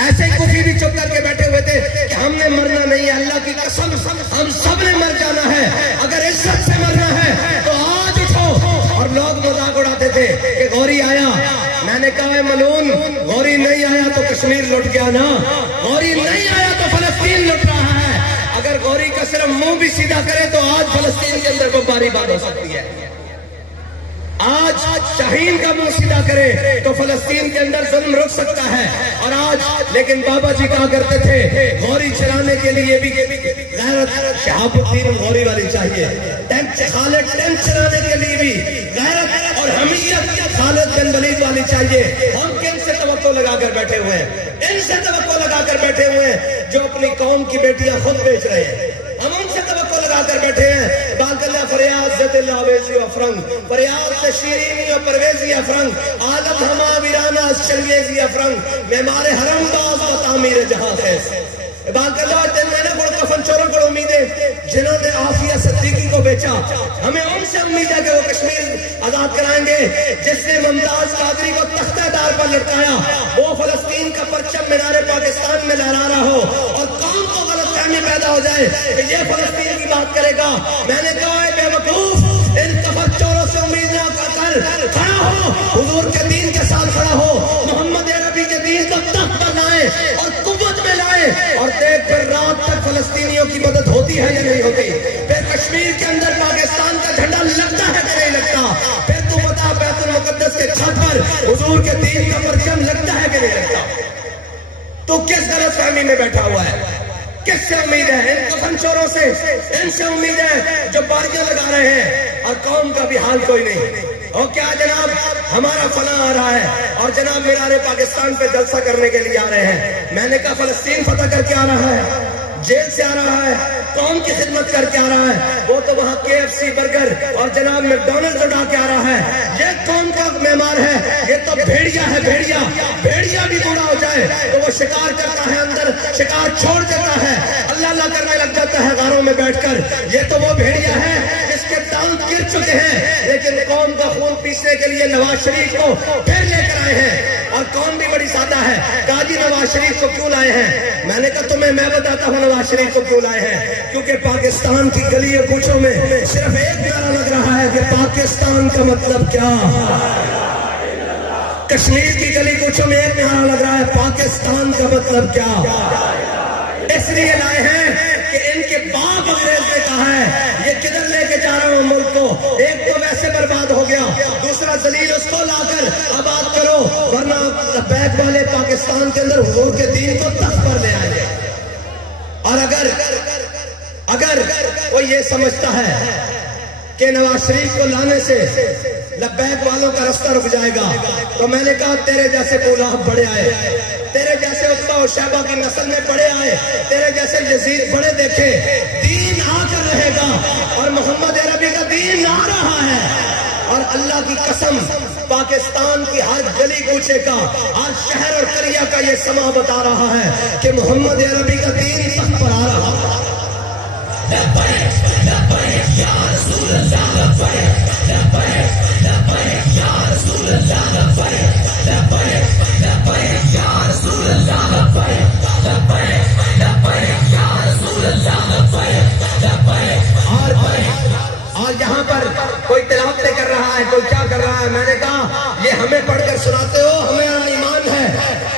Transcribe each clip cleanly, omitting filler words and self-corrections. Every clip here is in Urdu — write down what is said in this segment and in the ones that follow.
ایسے ہی کوفی بھی چپ کر کے بیٹھے ہوئے تھے کہ ہم نے مرنا نہیں ہے، اللہ کی قسم ہم سب نے مر جانا ہے، اگر عزت سے مرنا ہے تو آج اٹھو۔ اور لوگ مذاق اڑاتے تھے کہ غوری آیا، میں نے کہا ہے ملعون، غوری نہیں آیا تو کشمیر لٹ گیا نا، غوری نہیں آیا تو فلسطین لٹ رہا ہے۔ اگر غوری کا صرف منہ بھی سیدھا کرے تو آج فلسطین کے اندر بمباری بند ہو سکتی ہے، آج شاہین کا منہ سیدھا کرے تو فلسطین کے اندر ظلم رک سکتا ہے۔ اور آج لیکن بابا جی کہا کرتے تھے غوری چلانے کے لیے بھی غیرت شہاب الدین غوری والی چاہیے، خالد ٹینک چلانے کے لیے بھی غیرت اور حمیت خالد بن ولید والی چاہیے۔ ہم کن سے توقع لگا کر بیٹھے ہوئے ہیں؟ ان سے توقع لگا کر بیٹھے ہوئے ہیں جو اپنی قوم کی بیٹیاں خود بیچ رہے ہیں، ہم ان سے توقع لگا کر بیٹھے ہیں۔ باقلہ فریاد زد اللہ ویزی و افرنگ، فریاد سے شیرینی و پرویزی افرنگ، عالت ہما ویرانہ چنگیزی افرنگ، معمار حرم باز و تعمیر جہاں خیز۔ باقلہ جن میں نے بڑھ کفن چوروں کو امیدیں جنہوں نے آفیہ صدیقی کو بیچا، ہمیں ان سے امید ہے کہ وہ کشمیر آزاد کرائیں گے۔ جس نے ممتاز قادری کو تختہ دار پر لٹکایا وہ فلسطین کا پرچم مینار پاکستان میں لہرا رہا ہو اور قوم کو غلط فہمی پیدا ہو جائے کہ یہ فلسطین کی بات کرے گا۔ میں نے کہا ہے بے وقوف، ان کفن چوروں سے امید نہ کر کھڑا ہو، حضور کے دین کے ساتھ کھڑا ہو، محمد عربی کے دین کو تخت پر لائے اور قوت میں لائے، اور دیکھ پھر رات تک فلسطینیوں کی مدد ہوتی ہے یا نہیں ہوتی، پھر کشمیر کے اندر پاکستان کا جھنڈا لگتا ہے کہ نہیں لگتا، پھر تو بتا بیت المقدس کے چھت پر حضور کے دین کا پرچم لگتا ہے کہ نہیں لگتا۔ تو کس غلط فہمی میں بیٹھا ہوا ہے؟ کس سے امید ہے؟ ان کفن چوروں سے، ان سے امید ہے جو باریاں لگا رہے ہیں اور قوم کا بھی حال کوئی نہیں۔ اور کیا جناب ہمارا فلاں آ رہا ہے اور جناب مینار پاکستان پہ جلسہ کرنے کے لیے آ رہے ہیں، میں نے کہا فلسطین فتح کر کے آ رہا ہے، جیل سے آ رہا ہے، قوم کی خدمت کر کے آ رہا ہے، وہ تو وہاں KFC برگر اور جناب میکڈونلڈز اڑا کے آ رہا ہے۔ یہ قوم کا معمار ہے، یہ تو بھیڑیا ہے، بھیڑیا بھی بوڑھا ہو جائے تو وہ شکار کرتا ہے، اندر شکار چھوڑ دیتا ہے، اللہ اللہ کرنے لگ جاتا ہے غاروں میں بیٹھ کر۔ یہ تو وہ بھیڑیا ہے جس کے دانت گر چکے ہیں، لیکن قوم کا خون پیسنے کے لیے نواز شریف کو پھر لے کر آئے ہیں۔ اور قوم بھی بڑی سادہ ہے، قاضی نواز شریف کو کیوں لائے ہیں؟ میں نے کہا تمہیں میں بتاتا ہوں نواز شریف کو کیوں لائے ہیں، کیونکہ پاکستان کی گلی اور کوچوں میں صرف ایک نعرہ لگ رہا ہے کہ پاکستان کا مطلب کیا، کشمیر کی گلی کوچوں میں ایک نعرہ لگ رہا ہے پاکستان کا مطلب کیا۔ اس لیے لائے ہیں کہ ان کے باپ انگریز نے کہا ہے یہ کدھر لے کے جا رہا ہوں ملک کو، ایک تو ویسے برباد ہو گیا، دوسرا ذلیل اس کو لا کر آباد کرو، ورنہ بیک والے پاکستان کے اندر حضور کے دین کو تخت پر لے آئیں گے۔ اور اگر وہ یہ سمجھتا ہے کہ نواز شریف کو لانے سے لبیک والوں کا رستہ رک جائے گا، تو میں نے کہا تیرے جیسے بولاہب بڑے آئے، تیرے جیسے عتبہ اور شیبہ کی نسل میں بڑے آئے، تیرے جیسے یزید بڑے دیکھے، دین آ کر رہے گا اور محمد عربی کا دین آ رہا ہے۔ اور اللہ کی قسم پاکستان کی ہر گلی کوچے کا، ہر شہر اور قریہ کا یہ سما بتا رہا ہے کہ محمد عربی کا دین تخت پر آ رہا ہے۔ اور یہاں پر کوئی تلاوتیں کر رہا ہے، کوئی کیا کر رہا ہے، میں نے کہا یہ ہمیں پڑھ کر سناتے ہو، ہمارا ایمان ہے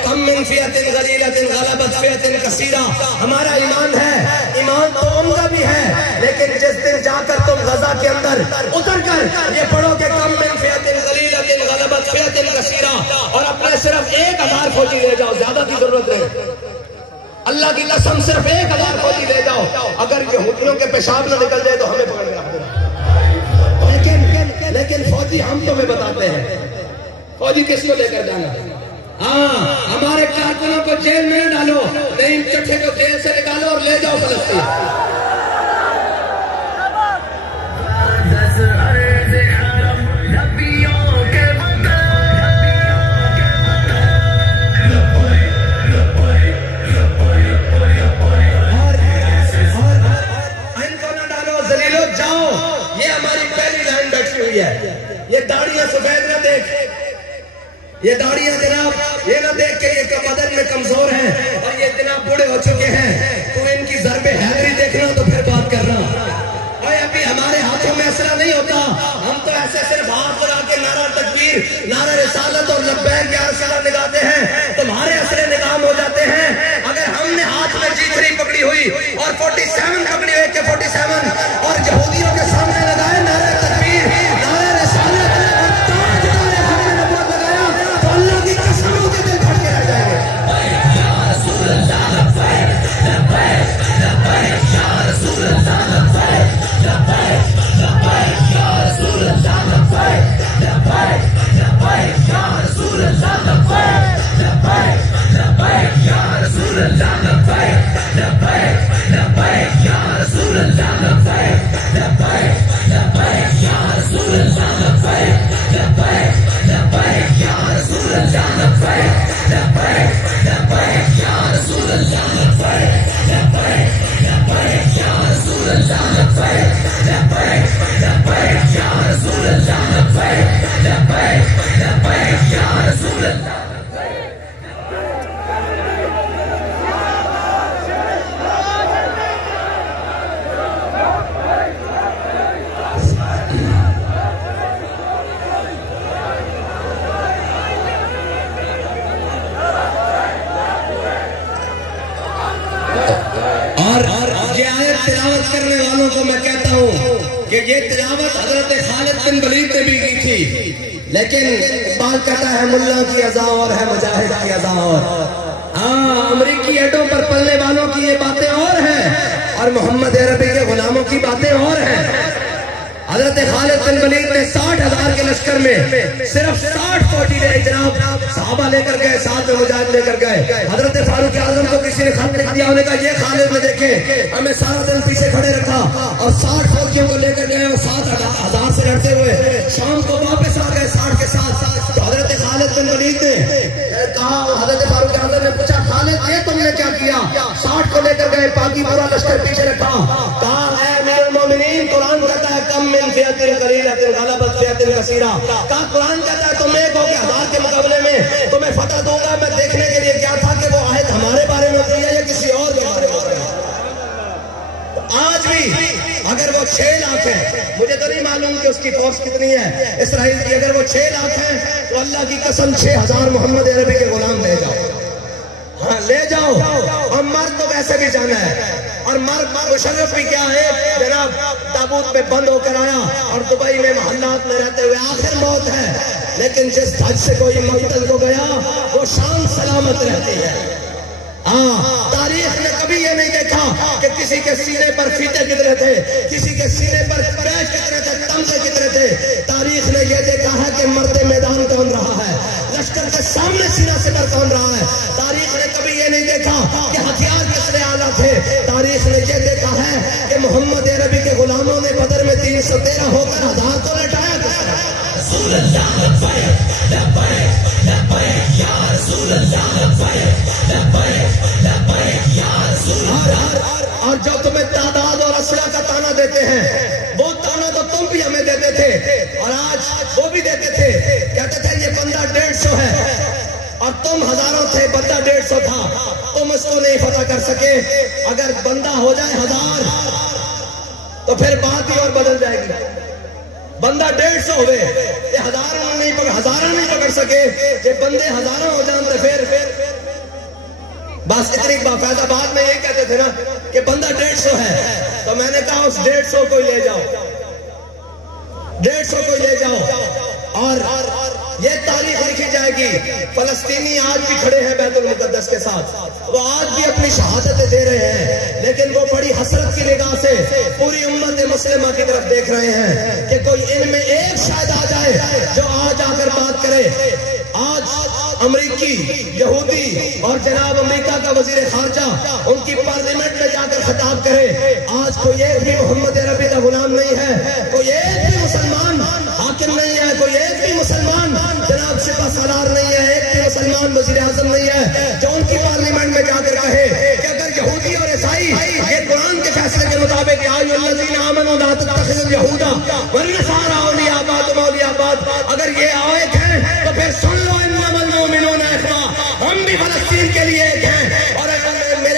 کم من فئۃ قلیلۃ غلبت فئۃ کثیرہ، ہمارا ایمان ہے، ایمان تو ان کا بھی ہے، لیکن جس دن جا کر تم غزہ کے اندر اتر کر یہ پڑھو کہ کم من فئۃ قلیلۃ غلبت فئۃ کثیرہ، اور اپنے صرف 1000 فوجی لے جاؤ، زیادہ کی ضرورت ہے، اللہ کی قسم صرف 1000 فوجی لے جاؤ، اگر یہودیوں کے پیشاب نہ نکل جائے تو ہمیں پکڑ کے رکھ دینا۔ لیکن فوجی ہم تمہیں بتاتے ہیں، فوجی کس کو لے کر جانا؟ ہاں ہمارے کارکنوں کو جیل میں نہ ڈالو، نہیں چٹھے کو جیل سے نکالو اور لے جاؤ فلسطین۔ یہ داڑیاں سفید نہ دیکھ، یہ داڑیاں جناب یہ نہ دیکھ کہ یہ بدن میں کمزور ہیں، بوڑھے ہو چکے ہیں، تو ان کی ضرب حیدری دیکھنا تو پھر بات کرنا۔ ابھی ہمارے ہاتھوں میں اسلحہ نہیں ہوتا، ہم تو ایسے صرف ہاتھ بنا کے نعرہ تکبیر، نعرہ رسالت اور لبیک یا رسول اللہ نگاتے ہیں، تمہارے اسلحے نظام ہو جاتے ہیں۔ اگر ہم نے ہاتھ میں G3 پکڑی ہوئی اور 47 پکڑی ہوئی کہ 47 اور یہودیوں کے سامنے لگائے نعرہ تکبیر، نعرہ رسالت اور تاجدار ختم نبوت لگایا، تو اللہ کی قسم ان کے دل پھٹ کے رہ جائیں گے۔ یا رسول اللہ لبیک لبیک لبیک یا رسول اللہ لبیک لبیک لبیک یا رسول اللہ لبیک لبیک لبیک یا رسول اللہ لبیک لبیک لبیک یا رسول اللہ لبیک لبیک لبیک یا رسول اللہ لبیک لبیک لبیک یا رسول اللہ لبیک لبیک لبیک یا رسول اللہ لبیک لبیک لبیک یا رسول اللہ لبیک لبیک لبیک یا رسول اللہ لبیک لبیک لبیک یا رسول اللہ لبیک لبیک لبیک یا رسول اللہ۔ اور یہ آیت تلاوت کرنے والوں کو میں کہتا ہوں کہ یہ تلاوت حضرت خالد بن ولید نے بھی کی تھی، لیکن اقبال کہتا ہے ملا کی اذا اور ہے مجاہد کی اذا اور۔ ہاں، امریکی ایڈوں پر پلنے والوں کی یہ باتیں اور ہیں اور محمد عربی کے غلاموں کی باتیں اور ہیں۔ حضرت خالد بن ولید نے 60,000 کے لشکر میں صرف 60 فوجی لے جناب صحابہ لے کر گئے، ساتھ میں مجاہد لے کر گئے۔ حضرت فاروق اعظم کو کسی نے خط لکھ دیا، انہوں نے کہا یہ خالد نے دیکھے ہمیں سارا دن پیچھے کھڑے رکھا اور 60 فوجیوں کو لے کر گئے اور 7,000 سے لڑتے ہوئے شام کو واپس آ گئے 60 کے ساتھ۔ تو حضرت خالد بن ولید نے کہا، حضرت فاروق اعظم نے پوچھا خالد یہ تم نے کیا کیا؟ 60 کو لے کر گئے، باقی پورا لشکر پیچھے رکھا۔ کہا اے امیر المومنین، قرآن کہتا ہے کم من فئۃ قلیلۃ غلبت فئۃ کثیرہ۔ کہا قرآن کہتا ہے تم ایک ہو کہ 1000 کے مقابلے میں تمہیں فتح دوں گا۔ میں دیکھنے کے لیے کیا تھا کہ وہ آیت ہمارے بارے میں ہوتی ہے یا کسی اور کے بارے میں ہوتی ہے۔ آج بھی اگر وہ 6 لاکھ ہے، مجھے تو نہیں معلوم کہ اس کی فورس کتنی ہے اسرائیل کی، اگر وہ 6 لاکھ ہے تو اللہ کی قسم 6000 محمد عربی کے غلام لے جاؤ، ہاں لے جاؤ۔ اور مرد تو ویسے بھی جانا ہے، اور مرد مشرف بھی کیا ہے جناب، تابوت میں بند ہو کر آیا اور دبئی میں محلات میں رہتے ہوئے آخر موت ہے، لیکن جس حج سے کوئی مقتل کو گیا وہ شان سلامت رہتی ہے۔ ہاں، تاریخ نے کبھی یہ نہیں دیکھا کہ کسی کے سینے پر فیتے کتنے تھے، کسی کے سینے پر پیش کتنے تھے، تمغے کتنے تھے۔ تاریخ نے یہ دیکھا ہے کہ مرد میدان کون رہا ہے، لشکر کے سامنے سینہ سے پر کون رہا ہے۔ تاریخ نے کبھی یہ نہیں دیکھا کہ ہتھیار کتنے اعلیٰ تھے۔ تاریخ نے یہ دیکھا ہے کہ محمد عربی کے غلاموں نے بدر میں 313 ہو کر 1000 کو لٹایا۔ رسول اللہ لبیک لبیک لبیک یا رسول اللہ لبیک لبیک لبیک یا رسول اللہ۔ اور جو تمہیں تعداد اور اسلحہ کا تانا دیتے ہیں، وہ تانا تو تم بھی ہمیں دیتے تھے اور آج وہ بھی دیتے تھے، کہتے تھے یہ بندہ 150 ہے اور تم ہزاروں تھے، بندہ 150 تھا، تم اس کو نہیں فتح کر سکے۔ اگر بندہ ہو جائے 1000 تو پھر بات ہی اور بدل جائے گی۔ بندہ 150 ہوئے، یہ ہزاروں نہیں پکڑ سکے، یہ بندے ہزاروں ہو جائیں تو پھر بس اتنی فیض آباد میں یہ کہتے تھے نا کہ بندہ 150 ہے، تو میں نے کہا اس 150 کو لے جاؤ، 150 کو لے جاؤ اور یہ تاریخ لکھی جائے گی۔ فلسطینی آج بھی کھڑے ہیں بیت المقدس کے ساتھ، وہ آج بھی اپنی شہادتیں دے رہے ہیں، لیکن وہ بڑی حسرت کی نگاہ سے پوری امت مسلمہ کی طرف دیکھ رہے ہیں کہ کوئی ان میں ایک شاید آ جائے جو آج آ کر بات کرے۔ آج امریکی، یہودی اور جناب امریکہ کا وزیر خارجہ ان کی پارلیمنٹ میں جا کر خطاب کرے، آج کوئی ایک بھی محمد عربی کا غلام نہیں ہے، کوئی ایک بھی مسلمان حاکم نہیں ہے، کوئی ایک بھی مسلمان جناب سپہ سالار نہیں ہے، ایک بھی مسلمان وزیر اعظم نہیں ہے جو ان کی پارلیمنٹ میں جا کر کہے کہ اگر یہودی اور عیسائی یہ قرآن کے فیصلے کے مطابق یا ایھا الذین آمنوا لا تتخذوا اليہود والنصارى اولیاء بعضهم اولیاء بعض، اگر یہ آیت ہے تو پھر سن لو انما المؤمنون اخوہ، ہم بھی فلسطین کے لیے ایک ہیں۔ اور اگر میرے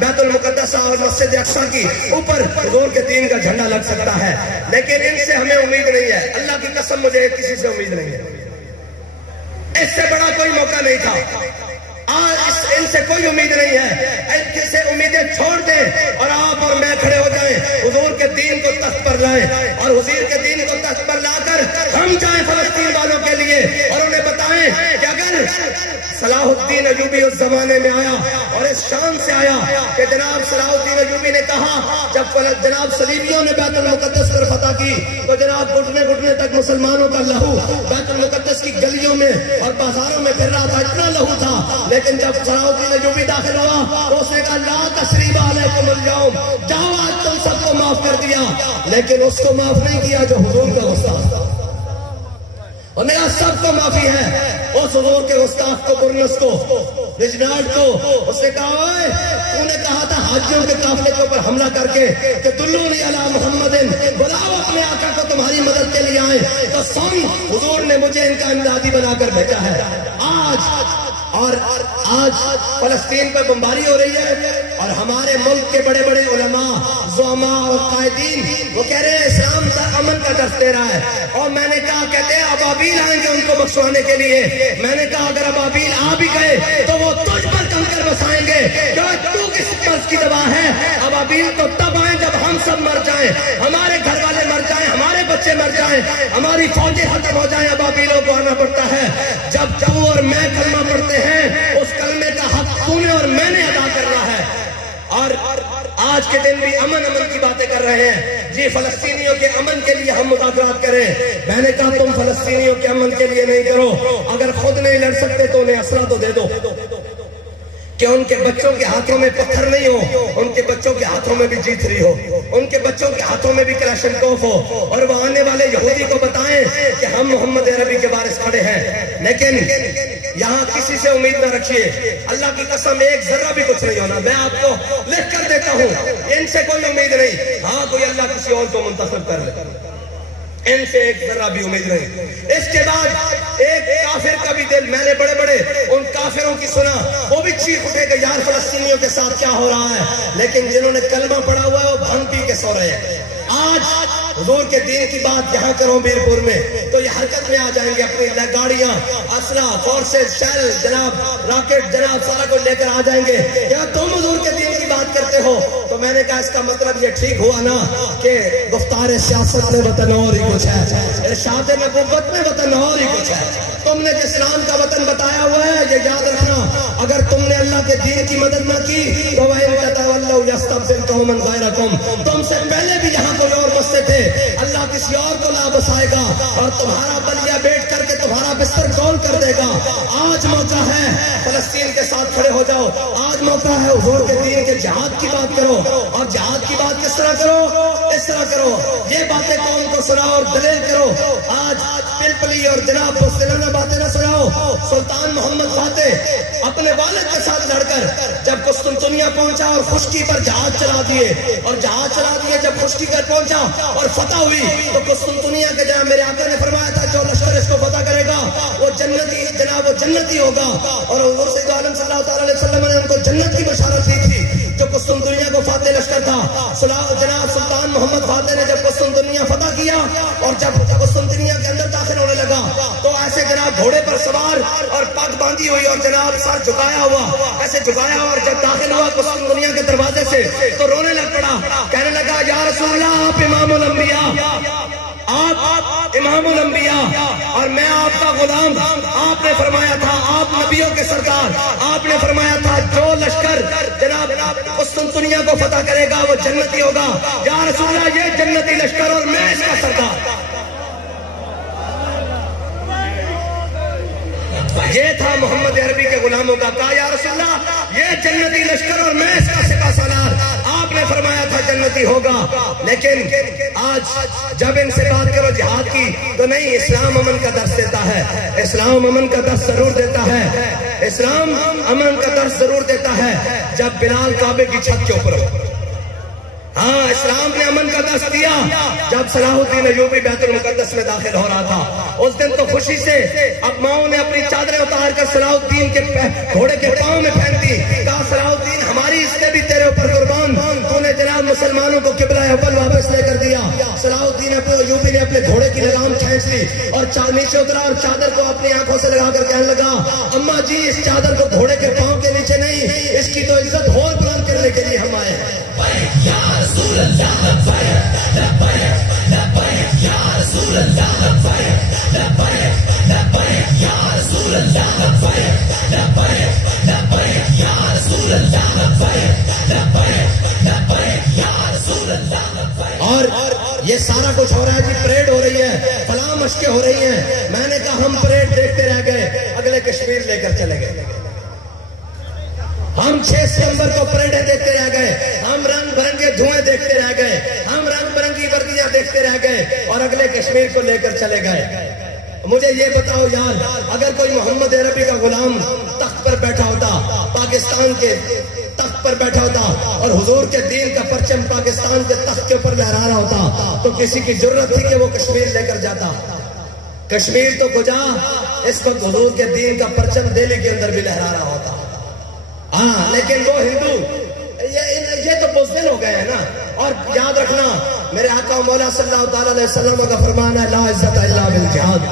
بیت المقدس اور مسجد اقصی کی اوپر حضور کے دین کا جھنڈا لگ سکتا ہے، لیکن ان سے ہمیں امید نہیں ہے، اللہ کی قسم مجھے کسی سے امید نہیں ہے، اس سے بڑا کوئی موقع نہیں تھا، آج ان سے کوئی امید نہیں ہے، ان سے امیدیں چھوڑ دیں اور آپ اور میں کھڑے ہو جائیں، حضور کے دین کو تخت پر لائیں اور حضور کے دین کو تخت پر لا کر ہم جائیں فلسطین والوں کے لیے اور انہیں بتائیں کہ اگر صلاح الدین ایوبی اس زمانے میں آیا اور اس شان سے آیا کہ جناب صلاح الدین ایوبی نے کہا جب جناب صلیبیوں نے بیت المقدس پر فتح کی تو جناب گھٹنے گھٹنے تک مسلمانوں کا لہو بیت المقدس کی گلیوں میں اور بازاروں میں پھر رہا تھا، اتنا لہو تھا، لیکن جب صلاح الدین ایوبی داخل ہوا تو اس نے کہا لا تثریب علیکم اليوم، جاؤ آج تم سب کو معاف کر دیا، لیکن اس کو معاف نہیں کیا جو حضور کا گستاخ تھا، اور میرا سب کو معافی ہے اس حضور کے گستاخ کو، برنس کو، رجنارڈ کو، اس نے کہا اوئے تو نے کہا تھا حاجیوں کے قافلے کے اوپر حملہ کر کے کہ دلونی علی محمد، بلاؤ اپنے آقا کو تمہاری مدد کے لیے آئے، تو سن حضور نے مجھے ان کا امدادی بنا کر بھیجا ہے۔ آج فلسطین پر بمباری ہو رہی ہے اور ہمارے ملک کے بڑے بڑے علماء، زعماء اور قائدین وہ کہہ رہے ہیں اسلام کا امن کا درس دے رہا ہے، اور میں نے کہا کہتے ہیں ابابیل آئیں گے ان کو بخشوانے کے لیے، میں نے کہا اگر ابابیل آ بھی گئے تو وہ تجھ پر کنکر بسائیں گے، تو کس مرض کی دوا ہے، ابابیل تو تب آئیں جب ہم سب مر جائیں، ہمارے گھر والے مر جائیں، ہمارے بچے مر جائیں، ہماری فوجیں ختم ہو جائیں، ابابیلوں کو آنا پڑتا ہے، جب تو اور میں کلمہ پڑھتے ہیں اس کلمے کا حق تو نے اور میں نے ادا کرنا ہے، اور آج کے دن بھی امن کی باتیں کر رہے ہیں، جی فلسطینیوں کے امن کے لیے ہم مذاکرات کریں، میں نے کہا تم فلسطینیوں کے امن کے لیے نہیں کرو، اگر خود نہیں لڑ سکتے تو انہیں اسلحہ تو دے دو کہ ان کے بچوں کے ہاتھوں میں پتھر نہیں ہو، ان کے بچوں کے ہاتھوں میں بھی G3 ہو، ان کے بچوں کے ہاتھوں میں بھی کلاشنکوف ہو، اور وہ آنے والے یہودی کو بتائیں کہ ہم محمد عربی کے وارث کھڑے ہیں، لیکن یہاں کسی سے امید نہ رکھیے، اللہ کی قسم ایک ذرہ بھی کچھ نہیں ہونا، میں آپ کو لکھ کر دیتا ہوں، ان سے کوئی امید نہیں، ہاں کوئی اللہ کسی اور کو منتخب کر لے، ان سے ایک ذرہ بھی امید نہیں۔ اس کے بعد ایک کافر کا بھی دل، میں نے بڑے بڑے ان کافروں کی سنا، وہ بھی چیخ اٹھے کہ یار فلسطینیوں کے ساتھ کیا ہو رہا ہے، لیکن جنہوں نے کلمہ پڑھا ہوا ہے وہ بھنگ پی کے سو رہے ہیں۔ آج حضور کے دین کی بات یہاں کروں بیرپور میں تو یہ حرکت میں آ جائیں گے، اپنی گاڑیاں، اسلحہ، فورسز، شیل جناب، راکٹ جناب، سارا کو لے کر آ جائیں گے، کیا تم حضور کے دین کی بات کرتے ہو؟ تو میں نے کہا اس کا مطلب یہ ٹھیک ہوا نا کہ گفتار سیاست میں وطن اور ہی کچھ ہے، ارشاد نبوت میں وطن اور ہی کچھ ہے، تم نے جو اسلام کا وطن بتایا ہوا ہے یہ یاد رکھنا، اگر تم نے اللہ کے دین کی مدد نہ کی تو وَإِن تَتَوَلَّوْا يَسْتَبْدِلْ قَوْمًا غَيْرَكُمْ، تم سے پہلے بھی یہاں کوئی اور بستے تھے، اللہ کسی اور کو لا بسائے گا اور تمہارا بلیا بیٹھ کر کے تمہارا بستر گول کر دے گا۔ آج موقع ہے فلسطین کے ساتھ کھڑے ہو جاؤ، آج موقع ہے حضور کے دین کے جہاد کی بات کرو، اور جہاد کی بات کس طرح کرو؟ اس طرح کرو، یہ باتیں قوم کو سناؤ اور دلیل کرو، آج پلپلی اور جناب بزدلانہ باتیں نہ سناؤ۔ سلطان محمد فاتح اپنے والد کے ساتھ لڑ کر جب قسطنطنیہ پہنچا اور خشکی پر جہاز چلا دیے، اور جہاز چلا دیے جب خشکی پر پہنچا اور فتح ہوئی تو قسطنطنیہ کے جناب میرے آقا نے فرمایا تھا جو لشکر اس کو فتح کرے گا وہ جنتی، جناب وہ جنتی ہوگا، اور حضور سید عالم صلی اللہ تعالی علیہ وسلم نے ان کو جنت کی بشارت دی تھی۔ جو قسطنطنیہ کو فاتح لشکر تھا، جناب سلطان محمد فاتح نے جب قسطنطنیہ فتح کیا اور جب قسطنطنیہ کے اندر داخل ہونے لگا تو ایسے جناب گھوڑے پر سوار اور پگ باندھی ہوئی اور جناب سر جھکایا ہوا، ایسے جھکایا ہوا، اور جب داخل ہوا قسطنطنیہ کے دروازے سے تو رونے لگ پڑا، کہنے لگا یا رسول اللہ آپ امام الانبیاء، آپ امام الانبیاء اور میں آپ کا غلام، آپ نے فرمایا تھا آپ نبیوں کے سردار، آپ نے فرمایا تھا جو لشکر جناب قسطنطنیہ کو فتح کرے گا وہ جنتی ہوگا، یا رسول اللہ یہ جنتی لشکر اور میں اس کا سردار۔ یہ تھا محمد عربی کے غلاموں کا، کہا یا رسول اللہ یہ جنتی لشکر اور میں اس کا سپاہ سالار، آپ نے فرمایا تھا جنتی ہوگا، لیکن آج جب ان سے بات کرو جہاد کی تو نہیں، اسلام امن کا درس دیتا ہے، اسلام امن کا درس ضرور دیتا ہے، اسلام امن کا درس ضرور دیتا ہے۔ جب بلال کعبے کی چھت کے اوپر ہو، ہاں اسلام نے امن کا دست دیا جب صلاح الدین ایوبی بیت المقدس میں داخل ہو رہا تھا۔ اس دن تو خوشی سے اب ماؤں نے اپنی چادریں اتار کر صلاح الدین کے گھوڑے کے پاؤں میں پھینک دی، کہا صلاح الدین ہماری عزتیں بھی تیرے اوپر قربان، تو نے جناب مسلمانوں کو قبلہ اول واپس لے کر دیا۔ صلاح الدین ایوبی نے اپنے گھوڑے کی لگام کھینچ لی اور نیچے اترا اور چادر کو اپنی آنکھوں سے لگا کر کہنے لگا اماں جی اس چادر کو گھوڑے کے پاؤں کے نیچے نہیں، اس کی تو عزت اور بلند کرنے کے لیے ہم آئے ہیں۔ یا رسول اللہ لبیک لبیک لبیک یا رسول اللہ لبیک لبیک لبیک یا رسول اللہ لبیک لبیک لبیک یا رسول اللہ لبیک لبیک لبیک یا رسول اللہ لبیک۔ اور یہ سارا کچھ ہو رہا ہے جی، پریڈ ہو رہی ہے، فلاں مشقیں ہو رہی ہیں۔ میں نے کہا ہم پریڈ دیکھتے رہ گئے، اگلے کشمیر لے کر چلے گئے۔ ہم 6 ستمبر کو پریڈیں دیکھتے رہ گئے، ہم رنگ برنگے دھوئیں دیکھتے رہ گئے، ہم رنگ برنگی وردیاں دیکھتے رہ گئے اور اگلے کشمیر کو لے کر چلے گئے۔ مجھے یہ بتاؤ یار، اگر کوئی محمد عربی کا غلام تخت پر بیٹھا ہوتا، پاکستان کے تخت پر بیٹھا ہوتا اور حضور کے دین کا پرچم پاکستان کے تخت کے اوپر لہرا رہا ہوتا تو کسی کی ضرورت تھی کہ وہ کشمیر لے کر جاتا؟ کشمیر تو کجا، اس وقت حضور کے دین کا پرچم دہلی کے اندر بھی لہرا رہا ہوتا۔ ہاں لیکن وہ ہندو یہ تو بزدل ہو گئے ہیں نا۔ اور یاد رکھنا میرے آقا مولا صلی اللہ تعالی علیہ وسلم کا فرمان ہے لا عزت الا بالجہاد،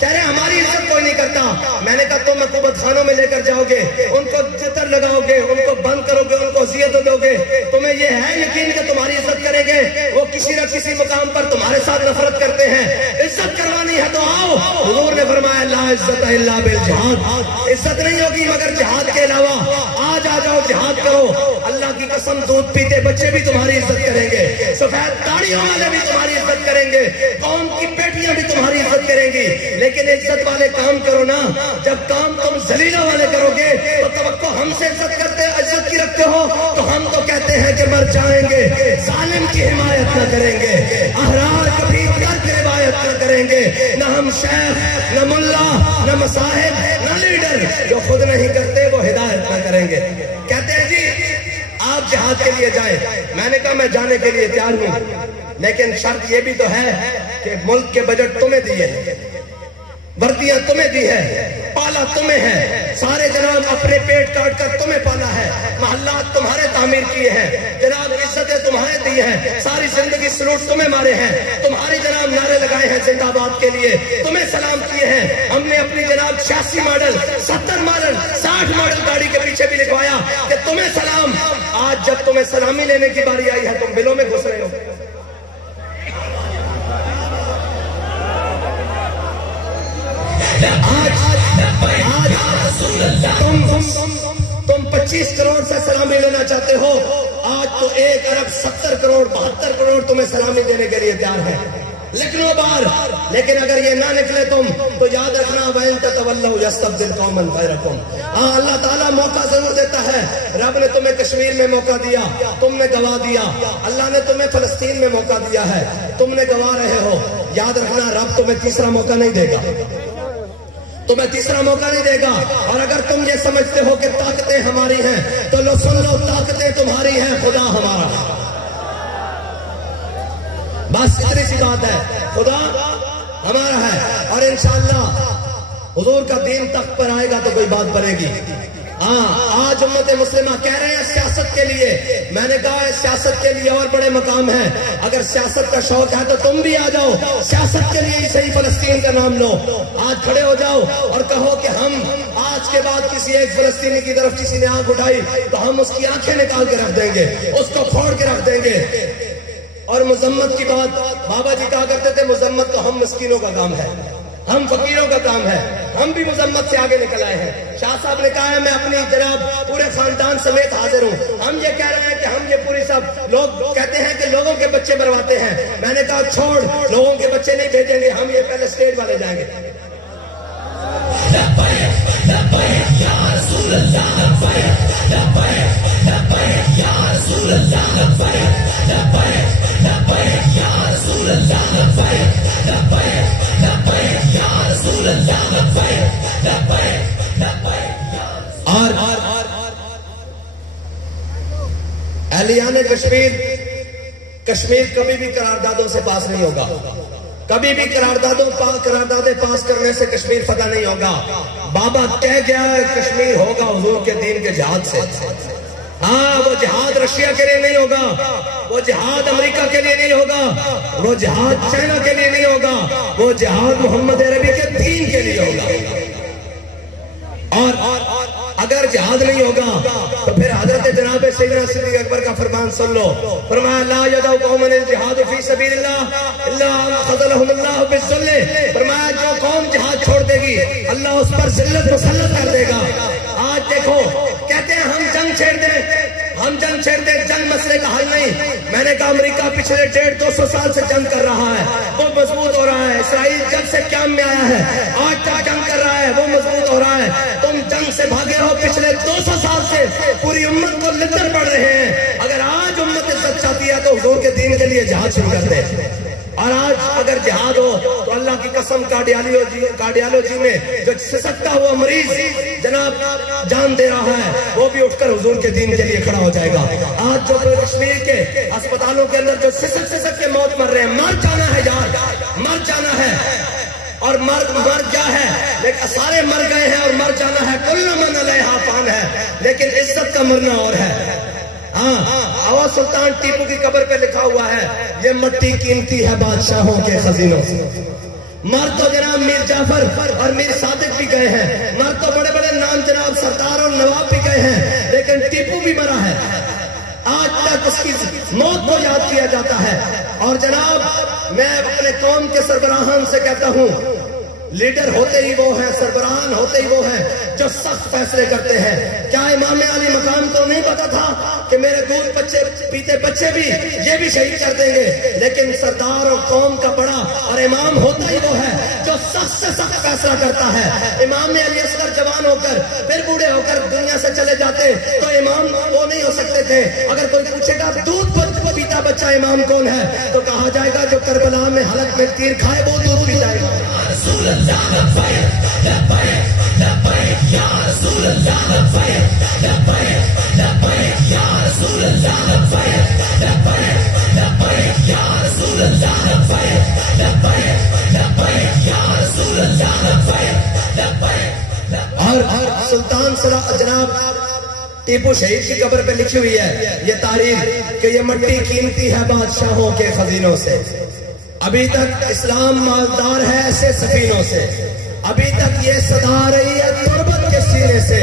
کہہ رہے ہماری عزت کوئی نہیں کرتا۔ میں نے کہا تم حکومت خانوں میں لے کر جاؤ گے، ان کو چتر لگاؤ گے، ان کو بند کرو گے، ان کو اذیت دو گے، تمہیں یہ ہے یقین کہ تمہاری عزت کریں گے؟ وہ کسی نہ کسی مقام پر تمہارے ساتھ نفرت کرتے ہیں۔ عزت کروانی ہے تو آؤ، حضور نے فرمایا لا عزت الا بالجہاد، عزت نہیں ہوگی مگر جہاد کے علاوہ۔ آج آ جاؤ جہاد کرو، اللہ کی قسم دودھ پیتے بچے بھی تمہاری عزت کریں گے، سفید داڑھیوں والے بھی تمہاری عزت کریں گے، قوم کی بیٹیاں بھی تمہاری عزت کریں گی۔ لیکن عزت والے کام کرو نا، جب کام تم ذلیلوں والے کرو گے تو توقع ہم سے عزت کی رکھتے ہو تو ہم تو کہتے ہیں کہ مر جائیں گے، ظالم کی حمایت نہ کریں گے، احرار کبھی کر کے روایت نہ کریں گے، نہ ہم شیخ نہ ملا نہ مصاحب نہ لیڈر جو خود نہیں کرتے وہ ہدایت نہ کریں گے۔ کہتے ہیں جی آپ جہاد کے لیے جائیں، میں نے کہا میں جانے کے لیے تیار ہوں، لیکن شرط یہ بھی تو ہے کہ ملک کے بجٹ تمہیں دیے ہیں، وردیاں تمہیں دی ہے، پالا تمہیں ہے، سارے جناب اپنے پیٹ کاٹ کر تمہیں پالا ہے، محلات تمہارے تعمیر کیے ہیں، جناب عزتیں تمہارے دی ہیں، ساری زندگی سلوٹ تمہیں مارے ہیں، تمہاری جناب نعرے لگائے ہیں زندہ باد کے لیے، تمہیں سلام کیے ہیں، ہم نے اپنی جناب 86 ماڈل 70 ماڈل 60 ماڈل گاڑی کے پیچھے بھی لکھوایا کہ تمہیں سلام۔ آج جب تمہیں سلامی لینے کی باری آئی ہے تم بلوں میں گھس رہے ہو۔ تم 25 کروڑ سے سلامی لینا چاہتے ہو، آج تو 1 ارب 70 کروڑ 72 کروڑ تمہیں سلامی دینے کے لیے تیار ہے۔ لکھنؤ بار، لیکن اگر یہ نہ نکلے تم تو یاد رکھنا وَإِن تَتَوَلَّوْا يَسْتَبْدِلْ قَوْمًا غَيْرَكُمْ۔ ہاں اللہ تعالیٰ موقع ضرور دیتا ہے، رب نے تمہیں کشمیر میں موقع دیا، تم نے گوا دیا، اللہ نے تمہیں فلسطین میں موقع دیا ہے، تم نے گوا رہے ہو، یاد رکھنا رب تمہیں تیسرا موقع نہیں دے گا، تمہیں تیسرا موقع نہیں دے گا۔ اور اگر تم یہ سمجھتے ہو کہ طاقتیں ہماری ہیں تو لو سن لو، طاقتیں تمہاری ہیں، خدا ہمارا ہے۔ بس اتنی سی بات ہے، خدا ہمارا ہے، اور انشاءاللہ حضور کا دین تخت پر آئے گا تو کوئی بات بنے گی۔ ہاں آج امت مسلمہ کہہ رہے ہیں سیاست کے لیے، میں نے کہا ہے سیاست کے لیے اور بڑے مقام ہیں، اگر سیاست کا شوق ہے تو تم بھی آ جاؤ، سیاست کے لیے ہی صحیح فلسطین کا نام لو، آج کھڑے ہو جاؤ اور کہو کہ ہم آج کے بعد کسی ایک فلسطینی کی طرف کسی نے آنکھ اٹھائی تو ہم اس کی آنکھیں نکال کے رکھ دیں گے، اس کو پھوڑ کے رکھ دیں گے۔ اور مذمت کی بات، بابا جی کہا کرتے تھے مذمت تو ہم مسکینوں کا کام ہے، ہم فقیروں کا کام ہے، ہم بھی مذمت سے آگے نکل آئے ہیں۔ شاہ صاحب نے کہا ہے میں اپنی جناب پورے خاندان سمیت حاضر ہوں، ہم یہ کہہ رہے ہیں کہ ہم یہ پوری سب لوگ کہتے ہیں کہ لوگوں کے بچے مرواتے ہیں، میں نے کہا چھوڑ، لوگوں کے بچے نہیں بھیجیں گے، ہم یہ پہلے اسٹیج والے جائیں گے۔ لبیک لبیک یا رسول اللہ، لبیک لبیک لبیک یا رسول اللہ، لبیک لبیک لبیک یا رسول اللہ، لبیک لبیک لبیک یا رسول اللہ، لبیک لبیک لبیک یا رسول اللہ۔ اور اہلیان کشمیر کشمیر کبھی بھی قراردادوں سے پاس نہیں ہوگا، کبھی بھی قراردادیں پاس کرنے سے کشمیر فتح نہیں ہوگا۔ بابا کہہ گیا ہے کشمیر ہوگا حضور کے دین کے جہاد سے۔ ہاں، وہ جہاد رشیا کے لیے نہیں ہوگا، وہ جہاد امریکہ کے لیے نہیں ہوگا، وہ جہاد چائنا کے لیے نہیں ہوگا، وہ جہاد محمد عربی کے دین کے لیے ہوگا۔ اور اگر جہاد نہیں ہوگا تو پھر حضرت جناب سیدنا صدیق اکبر کا فرمان سن لو، فرمایا لا یدع قوم الجہاد فی سبیل اللہ الا خذلهم اللہ بالذل، فرمایا جو قوم جہاد چھوڑ دے گی اللہ اس پر ذلت مسلط کر دے گا۔ آج دیکھو کہتے ہیں ہم جنگ چھیڑ دیں، جنگ مسئلے کا حل نہیں۔ میں نے کہا امریکہ پچھلے 150-200 سال سے جنگ کر رہا ہے، وہ مضبوط ہو رہا ہے۔ اسرائیل جب سے قیام میں آیا ہے آج تک جنگ کر رہا ہے، وہ مضبوط ہو رہا ہے۔ تم جنگ سے بھاگے ہو پچھلے 200 سال سے، پوری امت کو لڑ پڑ رہے ہیں۔ اگر آج امت عزت چاہتی ہے تو حضور کے دین کے لیے جہاد شروع کر دے۔ اور آج اگر جہاد ہو تو اللہ کی قسم کارڈیالوجی میں جو سسکتا ہوا مریض جناب جان دے رہا ہے وہ بھی اٹھ کر حضور کے دین کے لیے کھڑا ہو جائے گا۔ آج جو کشمیر کے اسپتالوں کے اندر جو سسک کے موت مر رہے ہیں، مر جانا ہے یار، مر جانا ہے۔ اور مر کیا ہے، لیکن سارے مر گئے ہیں اور مر جانا ہے، کل من علیہا فان ہے، لیکن عزت کا مرنا اور ہے۔ ہاں، سلطان ٹیپو کی قبر پہ لکھا ہوا ہے یہ مٹی قیمتی ہے بادشاہوں کے خزینوں سے۔ مر تو جناب میر جعفر اور میر صادق بھی گئے ہیں، مر تو بڑے بڑے نام جناب سردار اور نواب بھی گئے ہیں، لیکن ٹیپو بھی مرا ہے۔ آج تک اس کی موت کو یاد کیا جاتا ہے۔ اور جناب میں اپنے قوم کے سربراہان سے کہتا ہوں، لیڈر ہوتے ہی وہ ہیں، سربراہان ہوتے ہی وہ ہیں جو سخت فیصلے کرتے ہیں۔ کیا امام علی مقام کو نہیں پتا تھا کہ میرے دودھ پیتے بچے بھی یہ بھی شہید کر دیں گے؟ لیکن سردار اور قوم کا بڑا اور امام ہوتا ہی وہ ہے جو سخت سے سخت فیصلہ کرتا ہے۔ امام علی اصغر جوان ہو کر پھر بوڑھے ہو کر دنیا سے چلے جاتے تو امام وہ نہیں ہو سکتے تھے۔ اگر کوئی پوچھے گا دودھ پیتا بچہ امام کون ہے تو کہا جائے گا جو کربلا میں حلق میں تیر کھائے وہ دودھ پی جائے گا۔ رسول اللہ لبیک لبیک لبیک یا رسول اللہ لبیک لبیک لبیک یا رسول اللہ لبیک لبیک لبیک یا رسول اللہ لبیک لبیک لبیک یا رسول اللہ لبیک لبیک۔ اور سلطان جناب ٹیپو شہید کی قبر پہ لکھی ہوئی ہے یہ تحریر کہ یہ مٹی قیمتی ہے بادشاہوں کے خزینوں سے۔ ابھی تک اسلام مالدار ہے ایسے سفینوں سے، ابھی تک یہ صدا رہی ہے تربت کے سینے سے۔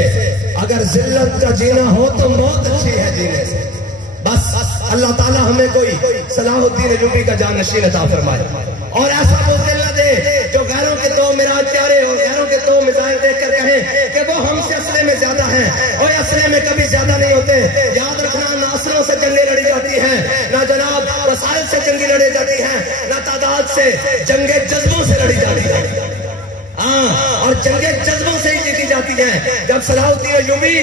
اگر ذلت کا جینا ہو تو موت اچھی ہے جینے سے۔ بس اللہ تعالیٰ ہمیں کوئی صلاح الدین ایوبی کا جانشین عطا فرمائے اور ایسا وہ دل نہ دے جو غیروں کے دو معراج پیارے اور غیروں کے دو میزائل دیکھ کر کہیں کہ وہ ہم سے اصلے میں زیادہ ہیں، اور اصلے میں کبھی زیادہ نہیں ہوتے۔ یاد رکھنا نہ اصلوں سے جنگیں لڑی جاتی ہیں، نہ جناب وسائل سے جنگیں لڑی جاتی ہیں، نہ تعداد سے، جنگیں جذبوں سے لڑی جاتی ہیں۔ اور جنگیں جذبوں سے ہی جیتی جاتی ہیں۔ جب صلاح الدین ایوبی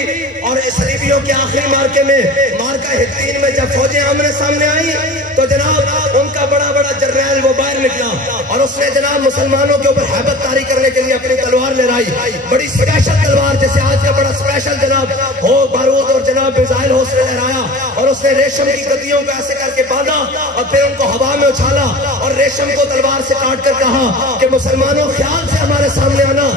اور صلیبیوں کے آخری مارکے میں مارکہ حطین میں جب فوجیں آمنے سامنے آئیں تو جناب ان کا بڑا بڑا جرنیل وہ باہر نکلا اور اس نے جناب مسلمانوں کے اوپر ہیبت طاری کرنے کے لیے اپنی تلوار لہرائی، بڑی اسپیشل تلوار جیسے آج کا بڑا اسپیشل جناب ہو بارود اور جناب میزائل ہو، اس نے لہرایا اور اس نے ریشم کی گدیوں کو ایسے کر کے باندھا اور پھر ان کو ہوا میں اچھالا اور ریشم کو تلوار سے کاٹ کر کہا کہ مسلمانوں خیال سے ہمارے سامنے آنا،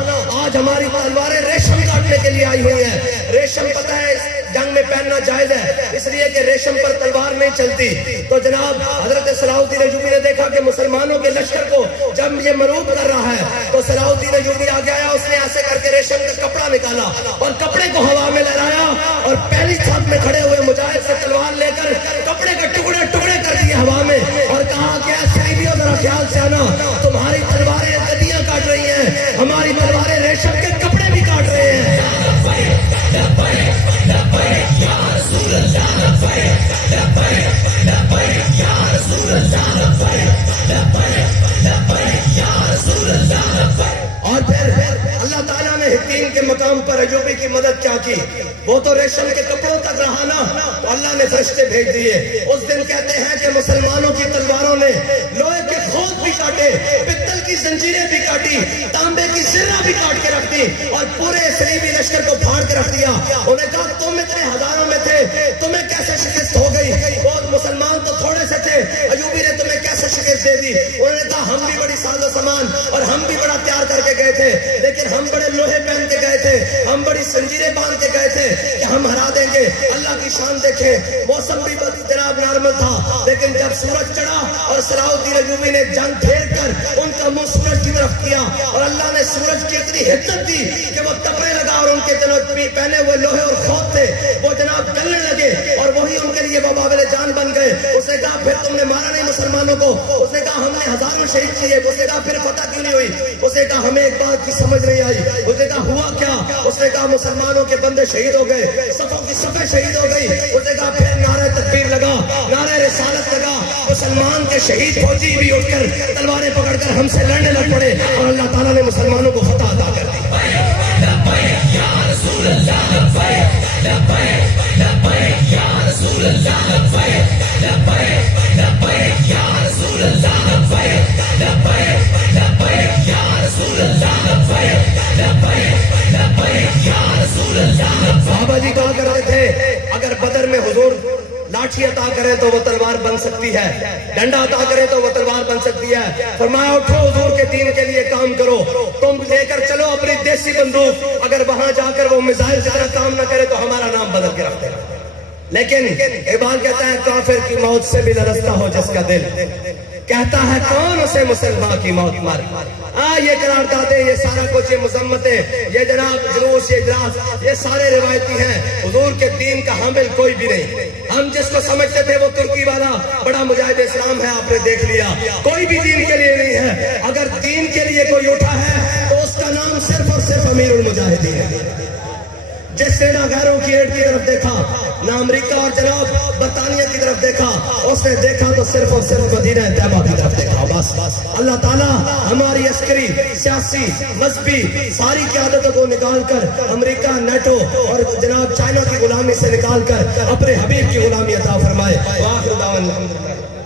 آج ہماری تلواریں ریشم کاٹنے کے لیے آئی ہوئی ہیں۔ ریشم پتہ ہے جنگ میں پہننا جائز ہے اس لیے کہ ریشم پر تلوار نہیں چلتی۔ تو جناب حضرت صلاح الدین ایوبی نے دیکھا کہ مسلمانوں کے لشکر کو جب یہ مروب کر رہا ہے تو صلاح الدین ایوبی آگے آیا، اس نے ایسے کر کے ریشم کا کپڑا نکالا اور کپڑے کو ہوا میں لہرایا اور پہلی صف میں کھڑے ہوئے مجاہد سے تلوار لے کر کپڑے کے ٹکڑے ٹکڑے کر دیے ہوا میں اور کہا کہ صلیبیوں ذرا خیال سے آنا، تمہاری تلواریں گدیاں کاٹ رہی ہیں، ہماری تلواریں ریشم کے کپڑے بھی کاٹ رہے ہیں۔ اور پھر اللہ تعالیٰ نے حطین کے مقام پر ایوبی کی مدد کیا کی؟ وہ تو ریشم کے کپڑوں تک رہا نا، تو اللہ نے فرشتے بھیج دیے۔ اس دن کہتے ہیں کہ مسلمانوں کی تلواروں نے لوہے کے کھود بھی کاٹے، پتل کی زنجیریں بھی کاٹی، تانبے کی زرہ بھی کاٹ کے رکھ دی اور پورے صلیبی لشکر کو پھاڑ کے رکھ دیا۔ انہیں کہا تم اتنے ہزاروں میں تھے، تمہیں کیسے شکست ہو گئی؟ وہ مسلمان تو تھوڑے سے تھے شریف دے دی. انہوں نے کہا ہم بھی بڑی ساز و سامان اور ہم بھی بڑا تیار کر کے گئے تھے, لیکن ہم بڑے لوہے پہن کے گئے تھے, ہم بڑی زنجیریں باندھ کے گئے تھے کہ ہم ہرا دیں گے. اللہ کی شان دیکھیں, موسم بھی جناب نارمل تھا, لیکن جب سورج چڑھا اور صلاح الدین ایوبی نے جنگ پھیر کر ان کا منہ سورج کی طرف کیا, اور اللہ نے سورج کی اتنی حدت دی کہ وہ ٹپنے لگا اور ان کے جناب پہنے ہوئے لوہے اور خوف تھے وہ جناب گلنے لگے, اور وہی ان کے لیے وبال جان بن گئے. اس نے کہا پھر تم نے مارا نہیں مسلمانوں کو؟ اس نے کہا ہم نے ہزاروں شہید کیے. اس نے کہا پھر فتح کیوں نہیں ہوئی؟ اس نے کہا ہمیں ایک بات کی سمجھ نہیں آئی. اس نے کہا ہوا کیا؟ اس نے کہا مسلمانوں کے بندے شہید ہو گئے, صفوں کی صفیں شہید ہو گئی. اس نے کہا پھر نعرہ تکبیر لگا, نعرہ رسالت لگا. مسلمان کے شہید فوجی بھی اٹھ کر تلواریں پکڑ کر ہم سے لڑنے لگ پڑے, اور اللہ تعالیٰ نے مسلمانوں کو فتح عطا کر دی. بابا جی کہا کرتے تھے اگر بدر میں حضور لاٹھی عطا کرے تو وہ تلوار بن سکتی ہے, ڈنڈا عطا کرے تو وہ تلوار بن سکتی ہے. فرمایا اٹھو حضور کے دین کے لیے کام کرو, تم لے کر چلو اپنی دیسی بندوق, اگر وہاں جا کر وہ میزائل کی طرح کام نہ کرے تو ہمارا نام بدل کے رکھ دے. لیکن اقبال کہتا ہے کافر کی موت سے بھی لرزتا ہو جس کا دل, کہتا ہے کون اسے مسلمان کی موت مار. یہ قرار دادیں, یہ سارا کچھ, یہ مذمتیں, یہ جناب جلوس, یہ اجلاس, یہ سارے روایتی ہیں. حضور کے دین کا حامل کوئی بھی نہیں. ہم جس کو سمجھتے تھے وہ ترکی والا بڑا مجاہد اسلام ہے, آپ نے دیکھ لیا کوئی بھی دین کے لیے نہیں ہے. اگر دین کے لیے کوئی اٹھا ہے تو اس کا نام صرف اور صرف امیر المجاہدین ہے. جس نے نہ غیروں کی ایڈ کی طرف دیکھا, نہ امریکہ اور جناب برطانیہ کی طرف دیکھا, اس نے دیکھا تو صرف اور صرف مدینہ طیبہ کی طرف دیکھا. بس اللہ تعالیٰ ہماری عسکری, سیاسی, مذہبی ساری قیادتوں کو نکال کر امریکہ, نیٹو اور جناب چائنا کی غلامی سے نکال کر اپنے حبیب کی غلامی عطا فرمائے. وآخر دعوانا الحمدللہ.